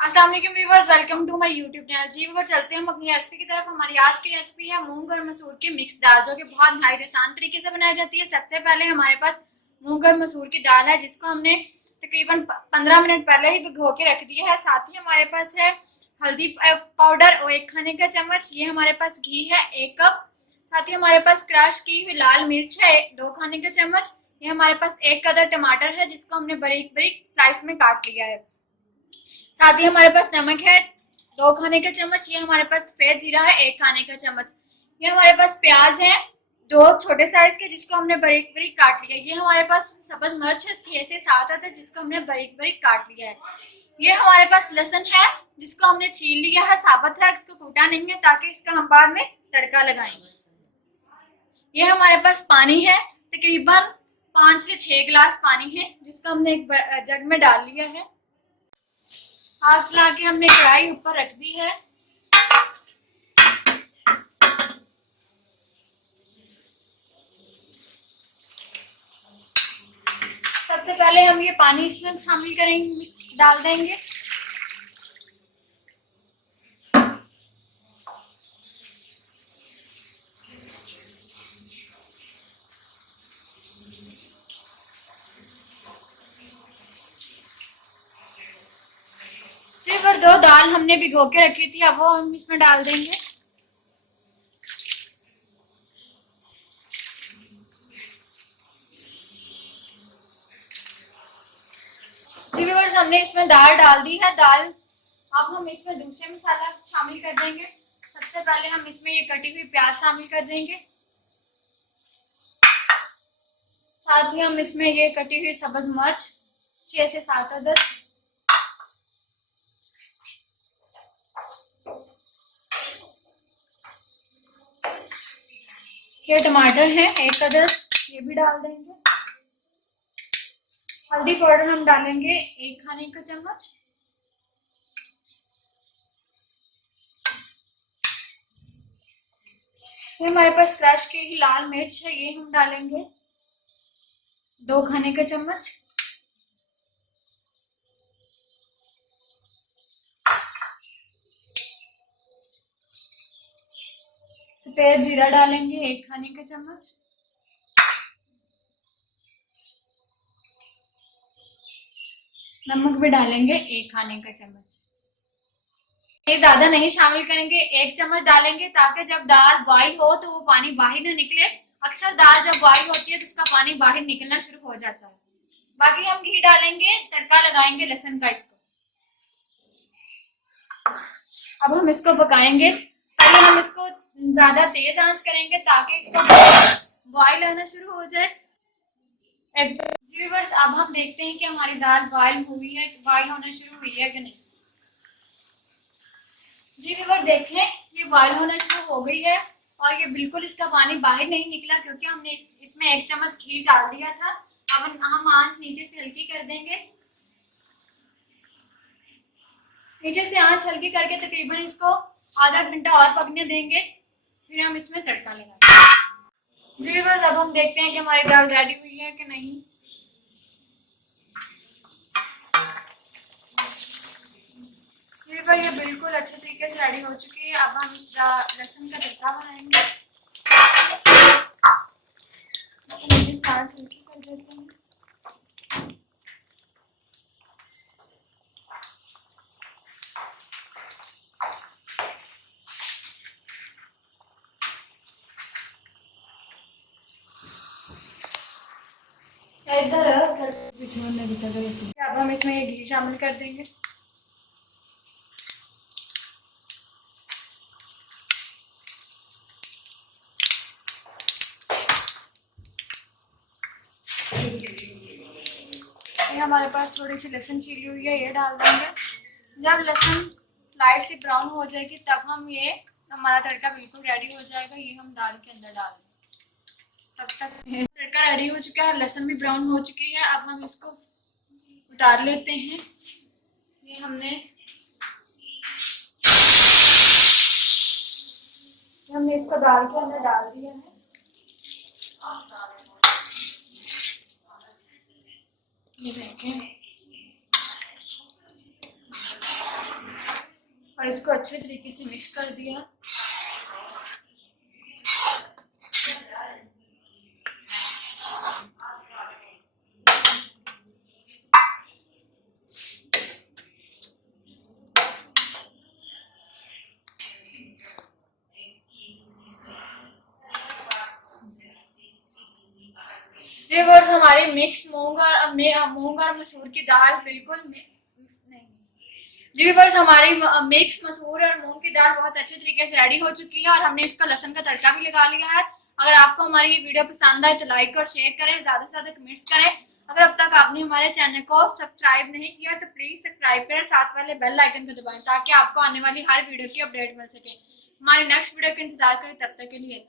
अस्सलाम वालेकुम viewers, welcome to my YouTube channel. जी व्यूअर्स, चलते हैं हम अपनी रेसिपी की तरफ। हमारी आज की रेसिपी है मूंग और मसूर की मिक्स दाल, जो कि बहुत नहायत आसान तरीके से बनाई जाती है। सबसे पहले हमारे पास मूंग और मसूर की दाल है, जिसको हमने तकरीबन 15 मिनट पहले ही भिगो के रख दिया है। साथ ही हमारे पास है हल्दी पाउडर और 1 खाने का चम्मच। ये हमारे पास घी है 1 कप। साथ ही हमारे पास क्रश की हुई लाल मिर्च है 2 खाने का चम्मच। ये हमारे पास 1 कदर टमाटर है, जिसको हमने बारीक बारीक स्लाइस में काट लिया है। साथ ही हमारे पास नमक है 2 खाने का चम्मच। ये हमारे पास सफेद जीरा है 1 खाने का चम्मच। ये हमारे पास प्याज है 2 छोटे साइज के, जिसको हमने बारीक बारीक काट लिया है। ये हमारे पास सब्ज मिर्च है 6 से 7 अदद, जिसको हमने बारीक बारीक काट लिया है। ये हमारे पास लहसुन है, जिसको हमने छील लिया है, साबुत है, इसको कूटा नहीं है, ताकि इसका हम बाद में तड़का लगाएंगे। ये हमारे पास पानी है, तकरीबन 5 से 6 गिलास पानी है, जिसको हमने एक जग में डाल लिया है। आग जला के हमने कढ़ाई ऊपर रख दी है। सबसे पहले हम ये पानी इसमें शामिल करेंगे, डाल देंगे। सिर्फ और 2 दाल हमने भिगो के रखी थी, अब वो हम इसमें डाल देंगे। जी व्यूअर्स, हमने इसमें दाल डाल दी है। दाल अब हम इसमें दूसरे मसाला शामिल कर देंगे। सबसे पहले हम इसमें ये कटी हुई प्याज शामिल कर देंगे। साथ ही हम इसमें ये कटी हुई सब्ज मिर्च 6 से 7 अदद, ये टमाटर है 1 अदद, ये भी डाल देंगे। हल्दी पाउडर हम डालेंगे 1 खाने का चम्मच। ये हमारे पास क्रश की ही लाल मिर्च है, ये हम डालेंगे 2 खाने का चम्मच। सफेद जीरा डालेंगे 1 खाने का चम्मच। नमक भी डालेंगे 1 खाने का चम्मच। ये ज्यादा नहीं शामिल करेंगे, 1 चम्मच डालेंगे, ताकि जब दाल बॉईल हो तो वो पानी बाहर ना निकले। अक्सर दाल जब बॉईल होती है तो उसका पानी बाहर निकलना शुरू हो जाता है। बाकी हम घी डालेंगे, तड़का लगाएंगे लहसुन का इसको। अब हम इसको पकाएंगे। पहले हम इसको ज्यादा तेज आंच करेंगे, ताकि इसका बॉईल आना शुरू हो जाए। व्यूअर्स, अब हम देखते हैं कि हमारी दाल बॉईल हुई है, बॉईल होना शुरू हुई है कि नहीं। जी व्यूअर्स, देखें ये बॉईल होना शुरू हो गई है, और ये बिल्कुल इसका पानी बाहर नहीं निकला, क्योंकि हमने इसमें 1 चम्मच घी डाल दिया था। अब हम आंच नीचे से हल्की कर देंगे। नीचे से आंच हल्की करके तकरीबन इसको आधा घंटा और पकने देंगे, फिर हम इसमें तड़का लगाएंगे। जी व्यूअर्स, अब हम देखते हैं कि हमारी दाल रेडी हुई है कि नहीं। ये बिल्कुल अच्छे तरीके से रेडी हो चुकी है। अब हम इसका लहसुन का तड़का बनाएंगे। आंच हल्की कर देते हैं। इधर अब हम इसमें ये घी शामिल कर देंगे। ये हमारे पास थोड़ी सी लहसुन छीली हुई है, ये डाल देंगे। जब लहसुन लाइट से ब्राउन हो जाएगी, तब हम ये हमारा तड़का बिल्कुल रेडी हो जाएगा। ये हम दाल के अंदर डाल देंगे। तब तक तड़का रेडी हो चुका है, लहसुन भी ब्राउन हो चुकी है। अब हम इसको उतार लेते हैं। ये हमने इसको दाल के अंदर डाल दिया है। ये देखें, और इसको अच्छे तरीके से मिक्स कर दिया। जी व्यूअर्स, हमारी मिक्स मूंग और मसूर की दाल बिल्कुल नहीं। जी व्यूअर्स, हमारी मिक्स मसूर और मूंग की दाल बहुत अच्छे तरीके से रेडी हो चुकी है और हमने इसका लहसुन का तड़का भी लगा लिया है। अगर आपको हमारी ये वीडियो पसंद आए तो लाइक और शेयर करें, ज़्यादा से ज़्यादा कमेंट्स करें। अगर अब तक आपने हमारे चैनल को सब्सक्राइब नहीं किया तो प्लीज़ सब्सक्राइब करें, साथ वाले बेल आइकन को दबाएं ताकि आपको आने वाली हर वीडियो की अपडेट मिल सके। हमारी नेक्स्ट वीडियो का इंतजार करें, तब तक के लिए।